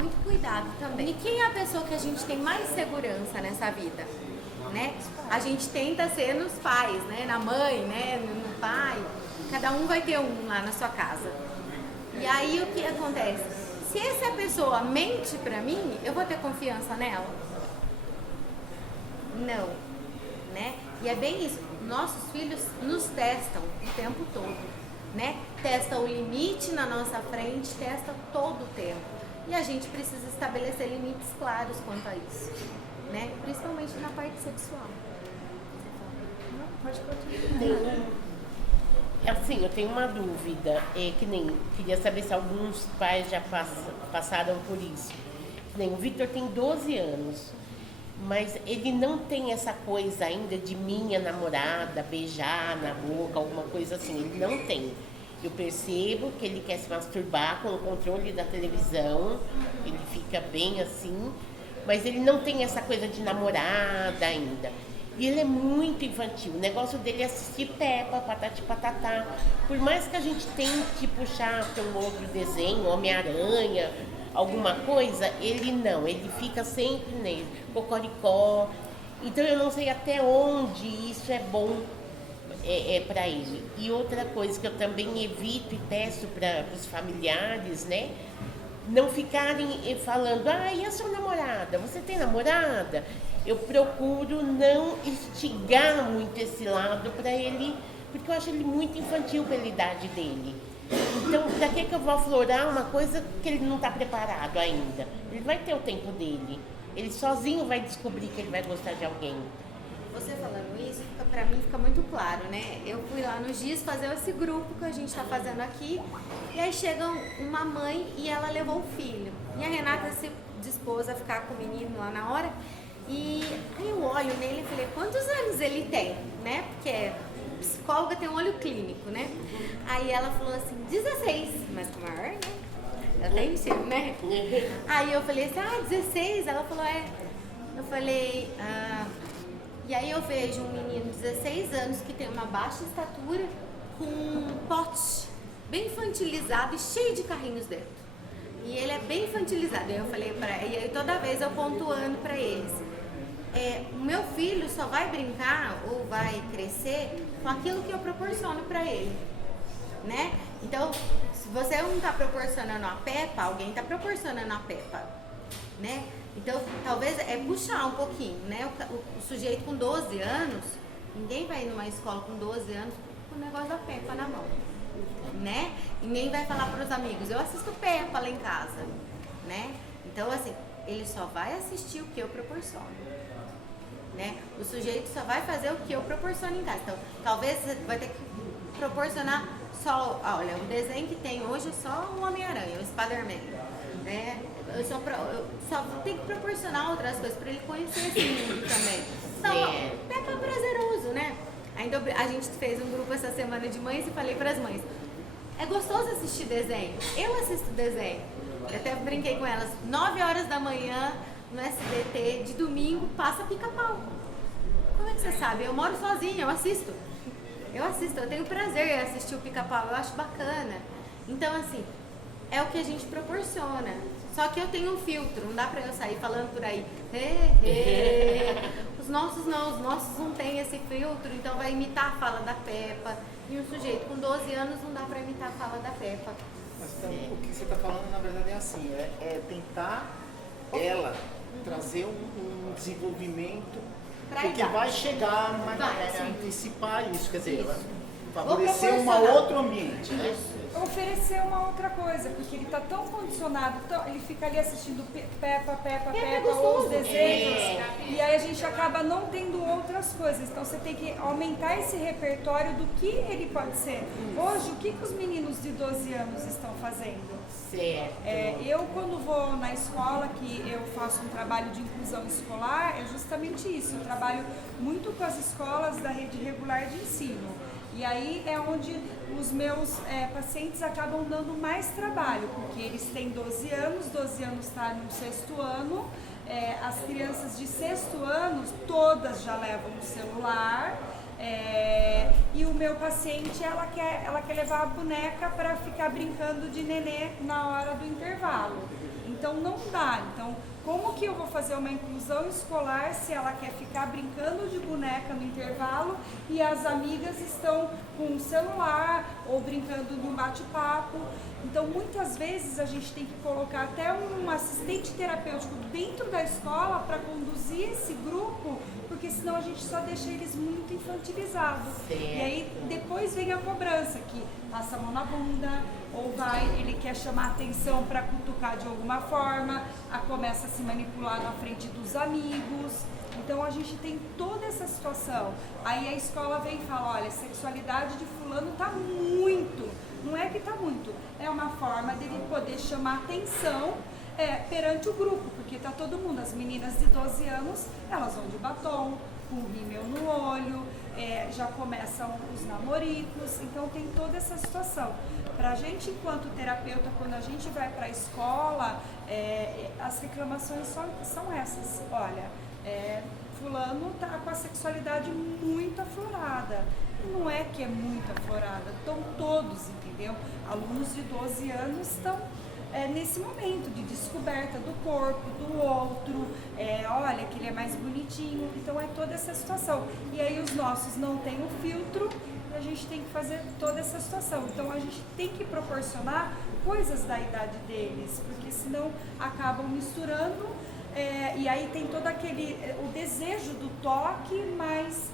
muito cuidado também. E quem é a pessoa que a gente tem mais segurança nessa vida? Né? A gente tenta ser nos pais, né? Na mãe, né? No pai. Cada um vai ter um lá na sua casa. E aí o que acontece? Se essa pessoa mente pra mim, eu vou ter confiança nela? Não, né? E é bem isso. Nossos filhos nos testam o tempo todo, né? Testa o limite na nossa frente, testa todo o tempo. E a gente precisa estabelecer limites claros quanto a isso, né? Principalmente na parte sexual. Não, pode continuar. Assim, eu tenho uma dúvida, que nem, queria saber se alguns pais já passaram por isso. Que nem, o Victor tem 12 anos, mas ele não tem essa coisa ainda de minha namorada, beijar na boca, alguma coisa assim, ele não tem. Eu percebo que ele quer se masturbar com o controle da televisão, ele fica bem assim, mas ele não tem essa coisa de namorada ainda. E ele é muito infantil, o negócio dele é assistir Peppa, Patati Patatá. Por mais que a gente tente puxar para um outro desenho, Homem-Aranha, alguma coisa, ele não, ele fica sempre nele, Cocoricó. Então eu não sei até onde isso é bom para ele. E outra coisa que eu também evito e peço para os familiares, né? Não ficarem falando, e a sua namorada? Você tem namorada? Eu procuro não instigar muito esse lado para ele, porque eu acho ele muito infantil pela idade dele. Então, para que eu vou aflorar uma coisa que ele não está preparado ainda? Ele vai ter o tempo dele. Ele sozinho vai descobrir que ele vai gostar de alguém. Você falando isso, pra mim fica muito claro, né? Eu fui lá no GIS fazer esse grupo que a gente está fazendo aqui, e aí chega uma mãe e ela levou o filho. E a Renata se dispôs a ficar com o menino lá na hora, e aí eu olho nele e falei, quantos anos ele tem, né? Porque psicóloga tem um olho clínico, né? Aí ela falou assim, 16, mas maior, né? Ela tem ensino, né? Aí eu falei assim, 16? Ela falou, é. Eu falei, E aí eu vejo um menino de 16 anos que tem uma baixa estatura, com um pote bem infantilizado e cheio de carrinhos dentro. E ele é bem infantilizado. E eu falei e aí toda vez eu pontuando para eles. O meu filho só vai brincar ou vai crescer com aquilo que eu proporciono para ele, né? Então, se você não está proporcionando a Peppa, alguém está proporcionando a Peppa, né? Então, talvez puxar um pouquinho, né? O sujeito com 12 anos, ninguém vai ir numa escola com 12 anos com o negócio da Peppa na mão, né? Ninguém vai falar para os amigos, eu assisto Peppa lá em casa, né? Então, assim, ele só vai assistir o que eu proporciono, né? O sujeito só vai fazer o que eu proporciono em casa. Então, talvez você vai ter que proporcionar só, olha, o desenho que tem hoje é só o Homem-Aranha, o Spider-Man, né? Eu só tenho que proporcionar outras coisas para ele conhecer esse mundo também. Então, Peppa é prazeroso, né? Ainda a gente fez um grupo essa semana de mães e falei para as mães, é gostoso assistir desenho. Eu assisto desenho. Eu até brinquei com elas, 9 horas da manhã no SBT, de domingo, passa Pica-Pau. Como é que você sabe? Eu moro sozinha, eu assisto, eu tenho prazer em assistir o Pica-Pau, eu acho bacana. Então, assim, é o que a gente proporciona. Só que eu tenho um filtro, não dá pra eu sair falando por aí. Os nossos não têm esse filtro, então vai imitar a fala da Peppa. E um sujeito com 12 anos não dá pra imitar a fala da Peppa. Mas então, o que você está falando, na verdade, é assim, é tentar ela trazer um desenvolvimento, Pra porque idade. vai chegar Vai, sim. antecipar isso, quer dizer, Isso. favorecer um proporcionar. outro ambiente, né? Oferecer uma outra coisa, porque ele está tão condicionado, ele fica ali assistindo Peppa, gostoso. os desenhos, e aí a gente acaba não tendo outras coisas. Então você tem que aumentar esse repertório do que ele pode ser. Hoje, o que os meninos de 12 anos estão fazendo? Certo. Eu, quando vou na escola, que eu faço um trabalho de inclusão escolar, é justamente isso. Eu trabalho muito com as escolas da rede regular de ensino. E aí é onde os meus pacientes acabam dando mais trabalho, porque eles têm 12 anos está no 6º ano, as crianças de 6º ano, todas já levam o celular, e o meu paciente, ela quer levar a boneca para ficar brincando de nenê na hora do intervalo. Então não dá. Então, como que eu vou fazer uma inclusão escolar se ela quer ficar brincando de boneca no intervalo e as amigas estão com o celular ou brincando no bate-papo? Então, muitas vezes a gente tem que colocar até um assistente terapêutico dentro da escola para conduzir esse grupo, porque senão a gente só deixa eles muito infantilizados. Certo. E aí depois vem a cobrança, que passa a mão na bunda, ou ele quer chamar atenção para cutucar de alguma forma, começa a se manipular na frente dos amigos. Então a gente tem toda essa situação. Aí a escola vem e fala, olha, a sexualidade de fulano tá muito, não é que tá muito, é uma forma dele poder chamar atenção perante o grupo, porque tá todo mundo, as meninas de 12 anos, elas vão de batom, com rímel no olho, já começam os namoricos, então tem toda essa situação. Pra gente, enquanto terapeuta, quando a gente vai pra escola, as reclamações são essas, olha, fulano tá com a sexualidade muito aflorada. Não é que é muito aflorada, estão todos, entendeu? Alunos de 12 anos estão nesse momento de descoberta do corpo, do outro, olha que ele é mais bonitinho, então é toda essa situação. E aí os nossos não têm o filtro, a gente tem que fazer toda essa situação. Então a gente tem que proporcionar coisas da idade deles, porque senão acabam misturando. E aí tem todo o desejo do toque, mas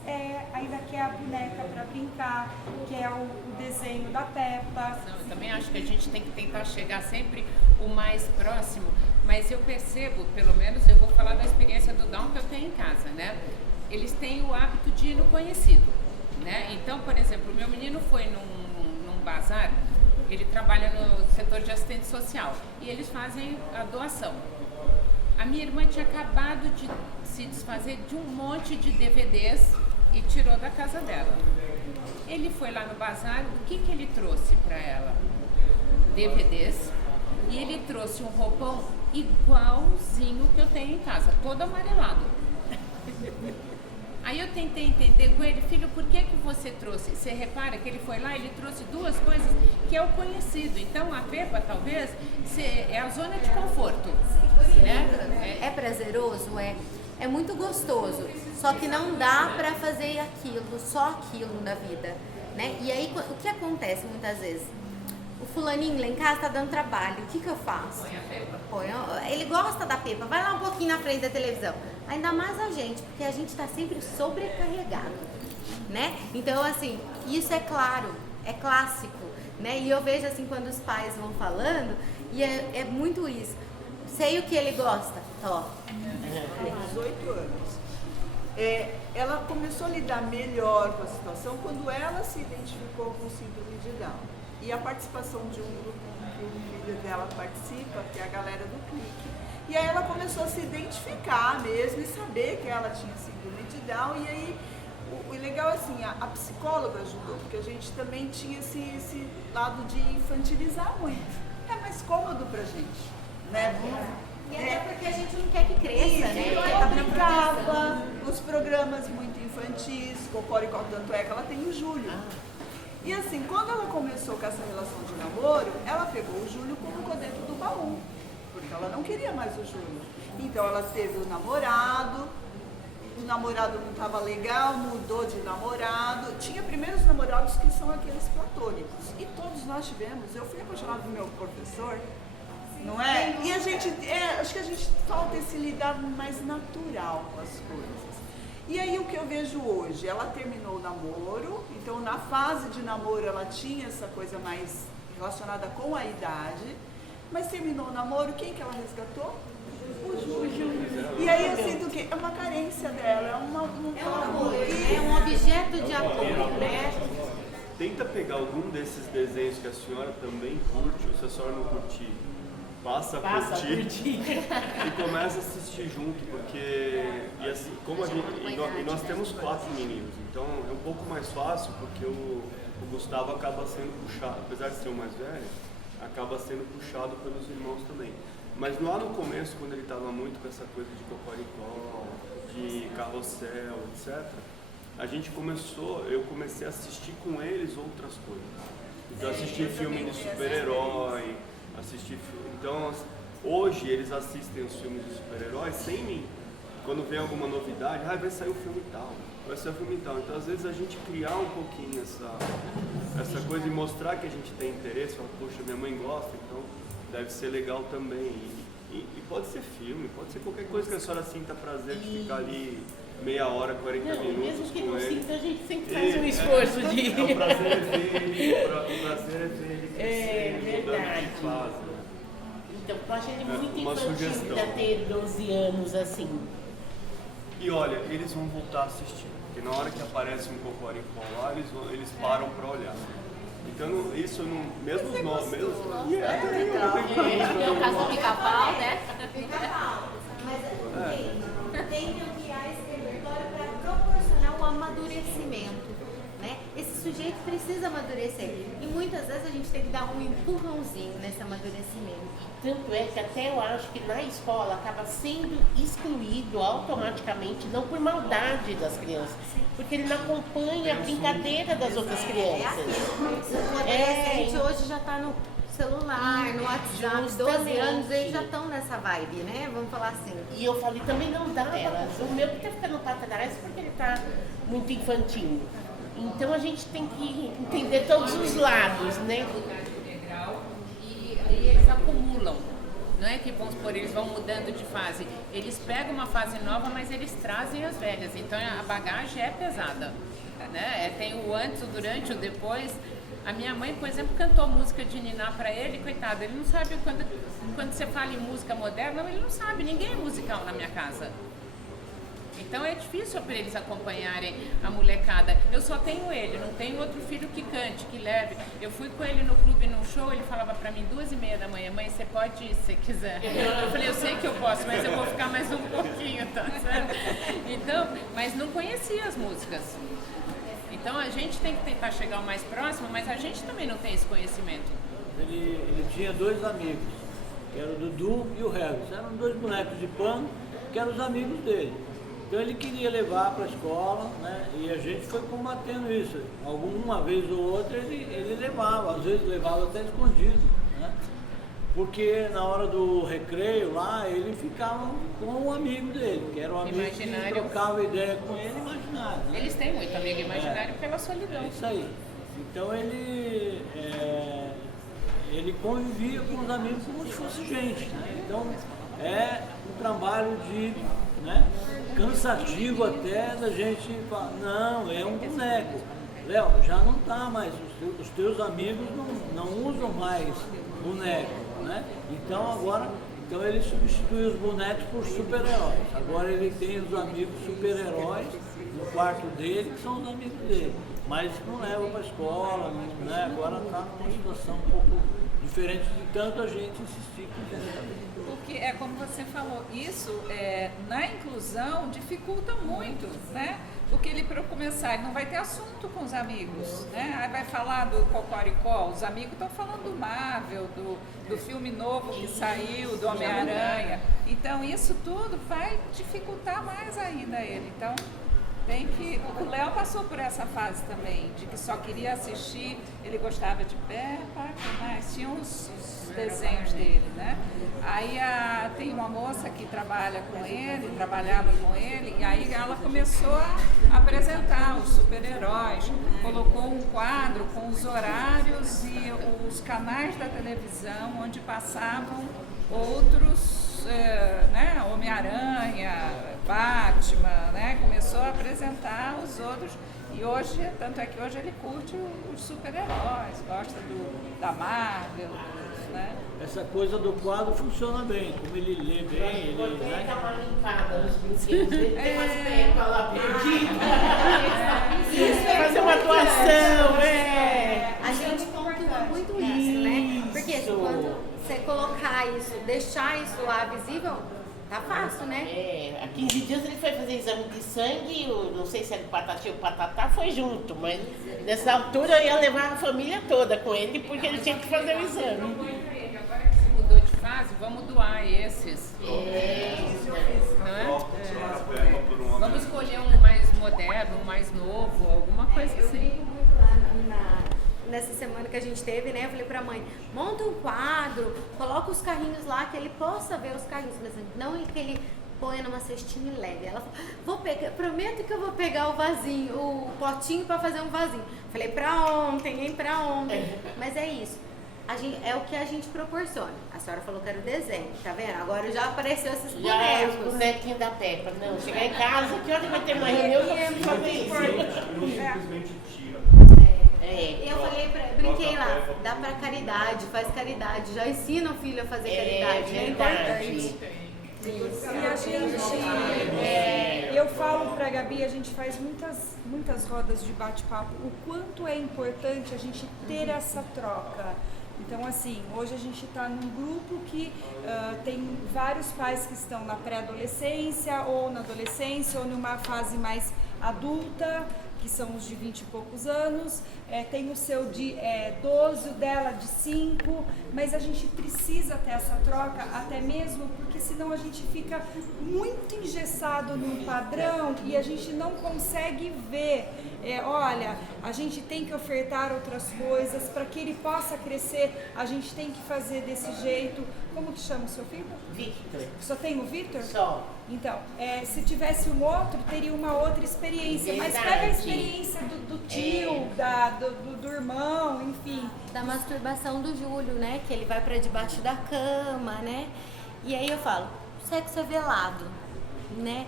ainda quer a boneca para brincar, quer o desenho da Peppa. Não, eu também acho que a gente tem que tentar chegar sempre o mais próximo, mas eu percebo, pelo menos eu vou falar da experiência do Down que eu tenho em casa, né? Eles têm o hábito de ir no conhecido, né? Então, por exemplo, o meu menino foi num bazar, ele trabalha no setor de assistente social e eles fazem a doação. A minha irmã tinha acabado de se desfazer de um monte de DVDs e tirou da casa dela. Ele foi lá no bazar, o que ele trouxe para ela? DVDs. E ele trouxe um roupão igualzinho que eu tenho em casa, todo amarelado. Aí eu tentei entender com ele, filho, por que você trouxe? Você repara que ele foi lá, ele trouxe duas coisas que é o conhecido. Então a Peppa talvez é a zona de conforto. Né? É prazeroso, é muito gostoso, só que não dá pra fazer só aquilo na vida, né? E aí o que acontece muitas vezes? O fulaninho lá em casa tá dando trabalho, o que eu faço? Ele gosta da Peppa, vai lá um pouquinho na frente da televisão. Ainda mais a gente, porque a gente tá sempre sobrecarregado, né? Então assim, isso é claro, é clássico, né? E eu vejo assim quando os pais vão falando, e é muito isso. Sei o que ele gosta, ó. Com 18 anos. Ela começou a lidar melhor com a situação quando ela se identificou com síndrome de Down. E a participação de um grupo que o filho dela participa, que é a galera do Clique. E aí ela começou a se identificar mesmo e saber que ela tinha síndrome de Down. E aí, o legal assim, a psicóloga ajudou, porque a gente também tinha esse lado de infantilizar muito. É mais cômodo pra gente. Né? E até porque a gente não quer que cresça, né? Ela brincava, os programas muito infantis, Cocoricó, tanto é que ela tem o Júlio. E assim, quando ela começou com essa relação de namoro, ela pegou o Júlio e colocou dentro do baú, porque ela não queria mais o Júlio. Então ela teve o namorado não estava legal, mudou de namorado. Tinha primeiros namorados que são aqueles platônicos. E todos nós tivemos. Eu fui apaixonada do meu professor. Não é? E a gente, acho que a gente falta esse lidar mais natural com as coisas. E aí o que eu vejo hoje, ela terminou o namoro, então na fase de namoro ela tinha essa coisa mais relacionada com a idade, mas terminou o namoro, quem que ela resgatou? O Júlio. E aí eu sinto que é uma carência dela, é um objeto de amor, né? Tenta pegar algum desses desenhos que a senhora também curte, ou se a senhora não curtir, passa a curtir e começa a assistir junto, porque e assim, como a gente, e nós temos 4 meninos, então é um pouco mais fácil, porque o Gustavo acaba sendo puxado, apesar de ser o mais velho, acaba sendo puxado pelos irmãos também. Mas lá no começo, quando ele estava muito com essa coisa de Cocoricó, de carrossel, etc., eu comecei a assistir com eles outras coisas. Então assistir filme de super-herói, assistir filme. Então Hoje eles assistem os filmes de super-heróis sem mim. Quando vem alguma novidade, vai sair o filme tal, vai sair o filme tal. Então, às vezes, a gente criar um pouquinho essa coisa e mostrar que a gente tem interesse, falar, poxa, minha mãe gosta, então deve ser legal também. E pode ser filme, pode ser qualquer coisa que a senhora sinta prazer de ficar ali meia hora, 40 minutos mesmo que com não ele. sinta, a gente sempre faz um esforço de... O prazer é ver ele, o prazer é ver ele crescer, mudando de fase. Né? Então, eu acho ele muito uma infantil sugestão. pra ter 12 anos assim. E olha, eles vão voltar a assistir, porque na hora que aparece um Cocoricó lá, eles param pra olhar. Então, isso não... Mesmo os nomes... É o caso do Pica-Pau, né? Pica-Pau. Mas tem que ampliar esse repertório para proporcionar o amadurecimento, né? Esse sujeito precisa amadurecer. E muitas vezes a gente tem que dar um empurrãozinho nesse amadurecimento. Tanto é que até eu acho que na escola acaba sendo excluído automaticamente, não por maldade das crianças, porque ele não acompanha a brincadeira das outras crianças. O adolescente hoje já está no celular, no WhatsApp, 12 anos, eles já estão nessa vibe, né? Vamos falar assim. E eu falei, também não dá elas. O meu que tá ficando para trás porque ele tá muito infantil. Então a gente tem que entender todos os lados, né? E eles acumulam. Não é que, vamos supor, eles vão mudando de fase. Eles pegam uma fase nova, mas eles trazem as velhas. Então a bagagem é pesada. Né? Tem o antes, o durante, o depois. A minha mãe, por exemplo, cantou música de niná para ele, coitado. Ele não sabe, quando você fala em música moderna, ele não sabe. Ninguém é musical na minha casa. Então é difícil para eles acompanharem a molecada. Eu só tenho ele, não tenho outro filho que cante, que leve. Eu fui com ele no clube num show, ele falava para mim 2h30 da manhã, mãe, você pode ir se quiser. Eu falei, eu sei que eu posso, mas eu vou ficar mais um pouquinho, tá certo? Então, mas não conhecia as músicas. Então a gente tem que tentar chegar o mais próximo, mas a gente também não tem esse conhecimento. Ele tinha 2 amigos, que eram o Dudu e o Harris. Eram 2 bonecos de pano, que eram os amigos dele. Então ele queria levar para a escola, né? E a gente foi combatendo isso. Alguma vez ou outra ele levava, às vezes levava até escondido, né? Porque na hora do recreio lá, ele ficava com o amigo dele, que era um amigo Imaginário. que trocava ideia com ele, imaginário. Né? Eles têm muito amigo imaginário pela solidão. É isso aí. Então ele convivia com os amigos como se fosse gente. Né? Então é um trabalho né, cansativo até da gente falar, não, é um boneco. Léo, já não está mais, os teus amigos não usam mais boneco. Né? Então ele substitui os bonecos por super-heróis. Agora ele tem os amigos super-heróis no quarto dele, que são os amigos dele. Mas não leva para a escola, né? Agora está numa situação um pouco diferente de tanto a gente insistir com isso. Porque é como você falou, isso na inclusão dificulta muito, né? Porque ele, para começar, ele não vai ter assunto com os amigos, né? Aí vai falar do Cocoricó, os amigos estão falando do Marvel, do filme novo que saiu, do Homem-Aranha. Então isso tudo vai dificultar mais ainda ele. Então o Léo passou por essa fase também, de que só queria assistir, ele gostava de Peppa, mas tinha os desenhos dele, né? Aí tem uma moça que trabalhava com ele, e aí ela começou a apresentar os super-heróis, colocou um quadro com os horários e os canais da televisão onde passavam outros, né? Homem-Aranha, Batman, né? Começou a apresentar os outros. E hoje, tanto é que hoje ele curte os super-heróis, gosta da Marvel, né? Essa coisa do quadro funciona bem, como ele lê bem, ele, Tem né? que dar uma limpada nos brinquedos dele, tem umas pepas lá perdidas. Fazer uma doação, A gente pontua muito isso, né? Porque quando você colocar isso, deixar isso lá visível, tá fácil, né? Há 15 dias ele foi fazer exame de sangue, não sei se era o Patati ou o Patatá, foi junto, mas nessa altura eu ia levar a família toda com ele, porque ele tinha que fazer o exame. Agora que se mudou de fase, vamos doar esses. Não é? Vamos escolher um mais moderno, um mais novo, alguma coisa Eu assim. brinco muito lá nessa semana que a gente teve, né? Eu falei pra mãe, monta um quadro, coloca os carrinhos lá, que ele possa ver os carrinhos, mas não que ele põe numa cestinha e leve. Ela falou, vou pegar, prometo que eu vou pegar o vasinho, o potinho pra fazer um vasinho. Falei, pra ontem, hein, pra ontem. Mas é isso. É o que a gente proporciona. A senhora falou que era o desenho, tá vendo? Agora já apareceu esses bonecos. Já os bonequinhos da Peppa. Não, chegar em casa, que hora vai ter uma reunião, eu preciso fazer isso. Não simplesmente tira. E eu falei, brinquei lá, dá pra caridade, faz caridade. Já ensina o filho a fazer caridade, é importante. E a gente, eu falo pra Gabi, a gente faz muitas rodas de bate-papo, o quanto é importante a gente ter essa troca. Então, assim, hoje a gente está num grupo que tem vários pais que estão na pré-adolescência, ou na adolescência, ou numa fase mais adulta, que são os de 20 e poucos anos, tem o seu de 12, o dela de 5, mas a gente precisa ter essa troca, até mesmo porque senão a gente fica muito engessado num padrão e a gente não consegue ver, olha, a gente tem que ofertar outras coisas, para que ele possa crescer, a gente tem que fazer desse jeito. Como que chama o seu filho? Victor. Só tem o Victor? Só. Então, se tivesse um outro, teria uma outra experiência. Verdade. Mas pega a experiência do tio, do irmão, enfim. Da masturbação do Júlio, né? Que ele vai pra debaixo da cama, né? E aí eu falo, sexo é velado, né?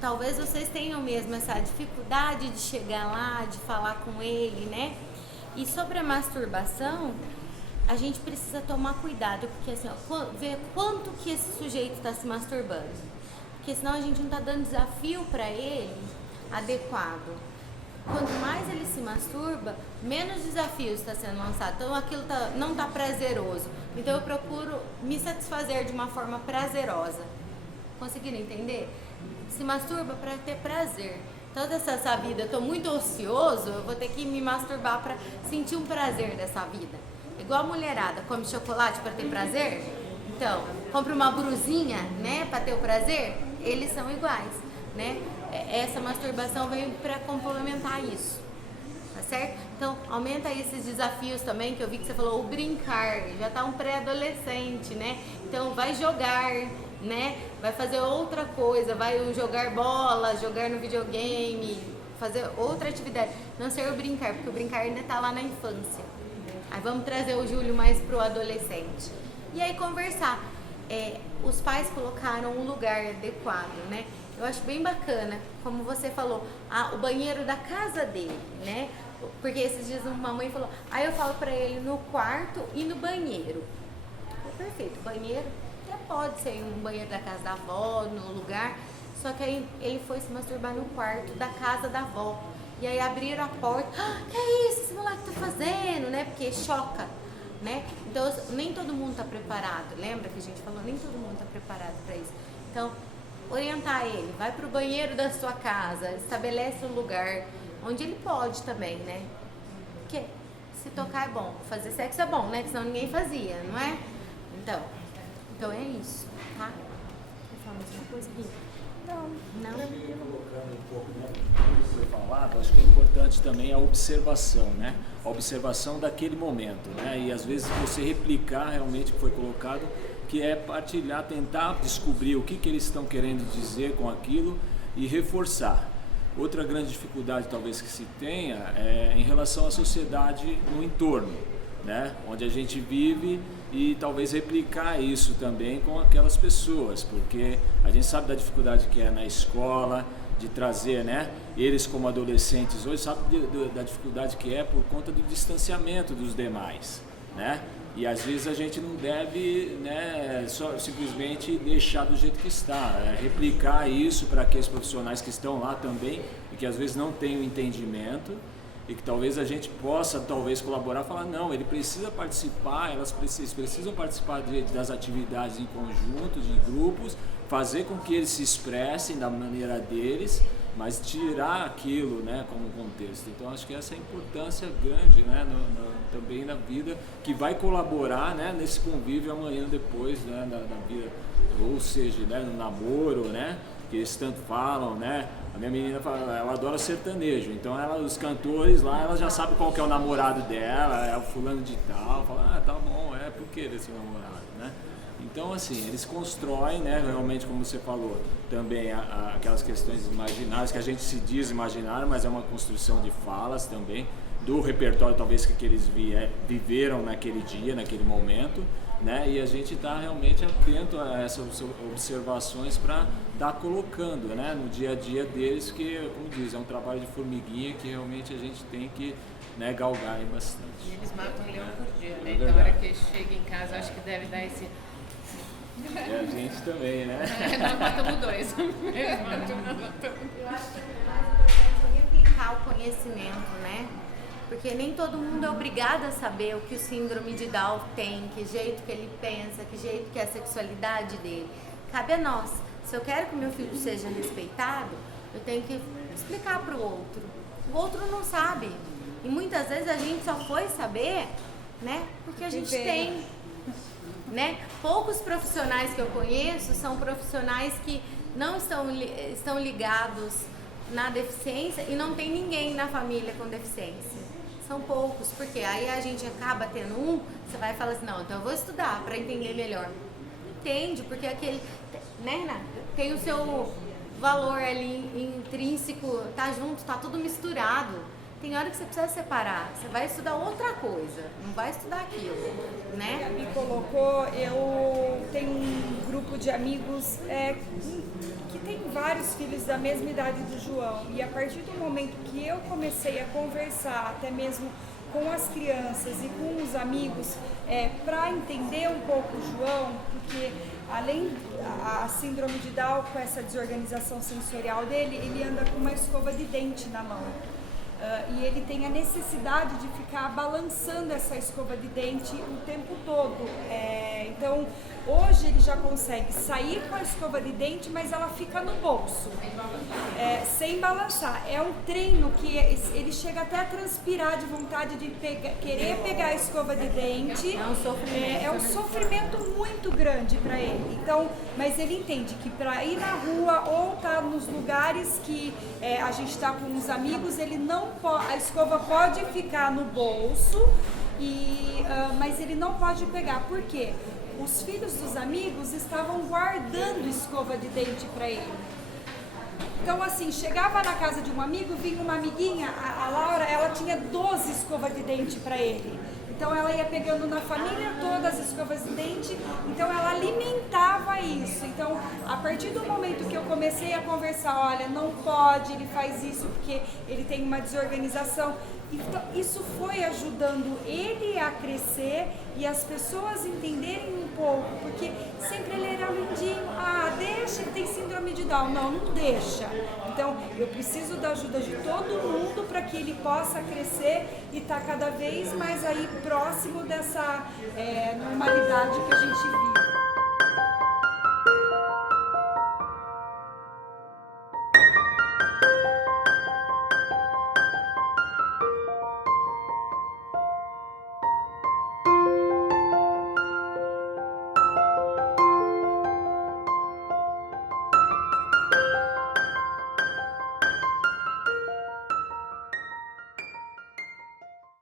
Talvez vocês tenham mesmo essa dificuldade de chegar lá, de falar com ele, né? E sobre a masturbação, a gente precisa tomar cuidado, porque assim, ó, ver quanto que esse sujeito está se masturbando. Porque senão a gente não está dando desafio para ele adequado. Quanto mais ele se masturba, menos desafios está sendo lançado. Então aquilo não está prazeroso. Então eu procuro me satisfazer de uma forma prazerosa. Conseguiram entender? Se masturba para ter prazer. Toda essa vida, eu estou muito ocioso, eu vou ter que me masturbar para sentir um prazer dessa vida. Igual a mulherada, come chocolate para ter prazer? Então, compra uma brusinha, né, para ter o prazer? Eles são iguais, né? Essa masturbação vem para complementar isso, tá certo? Então, aumenta aí esses desafios também, que eu vi que você falou, o brincar, já tá um pré-adolescente, né? Então, vai jogar, né? Vai fazer outra coisa, vai jogar bola, jogar no videogame, fazer outra atividade. Não ser o brincar, porque o brincar ainda tá lá na infância. Aí vamos trazer o Júlio mais pro adolescente. E aí conversar. Os pais colocaram um lugar adequado, né? Eu acho bem bacana, como você falou, o banheiro da casa dele, né? Porque esses dias uma mãe falou, aí eu falo pra ele no quarto e no banheiro. Perfeito, banheiro até pode ser um banheiro da casa da avó, no lugar, só que aí ele foi se masturbar no quarto da casa da avó. E aí abriram a porta, que é isso, esse moleque tá fazendo, né? Porque choca, né? Então nem todo mundo tá preparado, lembra que a gente falou? Nem todo mundo tá preparado para isso. Então, orientar ele, vai pro banheiro da sua casa, estabelece um lugar onde ele pode também, né? Porque se tocar é bom, fazer sexo é bom, né? Que senão ninguém fazia, não é? Então é isso, tá? Quer falar mais uma coisa aqui? Não. Colocando um pouco, né, do que foi falado, acho que é importante também a observação, né? A observação daquele momento, né? E às vezes você replicar realmente o que foi colocado, que é partilhar, tentar descobrir o que eles estão querendo dizer com aquilo e reforçar. Outra grande dificuldade talvez que se tenha é em relação à sociedade no entorno, né? Onde a gente vive, e talvez replicar isso também com aquelas pessoas, porque a gente sabe da dificuldade que é na escola, de trazer, né, eles como adolescentes hoje, sabe da dificuldade que é por conta do distanciamento dos demais, né? E às vezes a gente não deve, né, só simplesmente deixar do jeito que está, replicar isso para aqueles profissionais que estão lá também e que às vezes não têm o entendimento, e que talvez a gente possa colaborar, falar, não, ele precisa participar, eles precisam participar das atividades em conjunto, de grupos, fazer com que eles se expressem da maneira deles, mas tirar aquilo, né, como contexto. Então acho que essa é a importância grande, né, também na vida, que vai colaborar, né, nesse convívio amanhã depois, né, da vida, ou seja, né, no namoro, né, que eles tanto falam, né? A minha menina fala, ela adora sertanejo, então os cantores lá, ela já sabe qual que é o namorado dela, é o fulano de tal, fala, tá bom, por que desse namorado, né? Então, assim, eles constroem, né, realmente, como você falou, também aquelas questões imaginárias, que a gente se diz imaginário, mas é uma construção de falas também, do repertório talvez que eles viveram naquele dia, naquele momento, né? E a gente está realmente atento a essas observações para estar colocando, né, no dia a dia deles, que, como diz, é um trabalho de formiguinha que realmente a gente tem que, né, galgar aí bastante. E eles matam um leão por dia, né? É Então, a verdade. hora que chega em casa, acho que deve dar esse... E a gente também, né? Nós matamos 2. Eu acho que é mais importante replicar o conhecimento, né? Porque nem todo mundo é obrigado a saber o que o síndrome de Down tem, que jeito que ele pensa, que jeito que é a sexualidade dele. Cabe a nós. Se eu quero que meu filho seja respeitado, eu tenho que explicar para o outro. O outro não sabe. E muitas vezes a gente só foi saber, né? Porque a gente tem, né? Poucos profissionais que eu conheço são profissionais que não estão ligados na deficiência e não tem ninguém na família com deficiência. São poucos, porque aí a gente acaba tendo você vai falar assim, não, então eu vou estudar para entender melhor. Entende, porque aquele, né, Renata? Tem o seu valor ali intrínseco, tá junto, tá tudo misturado. Tem hora que você precisa separar, você vai estudar outra coisa, não vai estudar aquilo, né? Me colocou, eu tenho um grupo de amigos que tem vários filhos da mesma idade do João, e a partir do momento que eu comecei a conversar até mesmo com as crianças e com os amigos para entender um pouco o João, porque além a síndrome de Down, com essa desorganização sensorial dele, ele anda com uma escova de dente na mão. E ele tem a necessidade de ficar balançando essa escova de dente o tempo todo. Então, hoje ele já consegue sair com a escova de dente, mas ela fica no bolso, sem balançar. É um treino que ele chega até a transpirar de vontade de querer pegar a escova de dente. É um sofrimento. É um sofrimento muito grande para ele. Então, mas ele entende que para ir na rua ou estar nos lugares que a gente está com os amigos, ele não a escova pode ficar no bolso, mas ele não pode pegar. Por quê? Os filhos dos amigos estavam guardando escova de dente para ele. Então, assim, chegava na casa de um amigo, vinha uma amiguinha, a Laura, ela tinha 12 escovas de dente para ele. Então, ela ia pegando na família todas as escovas de dente, então ela alimentava isso. Então, a partir do momento que eu comecei a conversar, olha, não pode, ele faz isso porque ele tem uma desorganização. Então, isso foi ajudando ele a crescer e as pessoas entenderem um pouco, porque sempre ele era lindinho, deixa, ele tem síndrome de Down. Não deixa. Então, eu preciso da ajuda de todo mundo para que ele possa crescer e estar cada vez mais aí próximo dessa normalidade que a gente vive.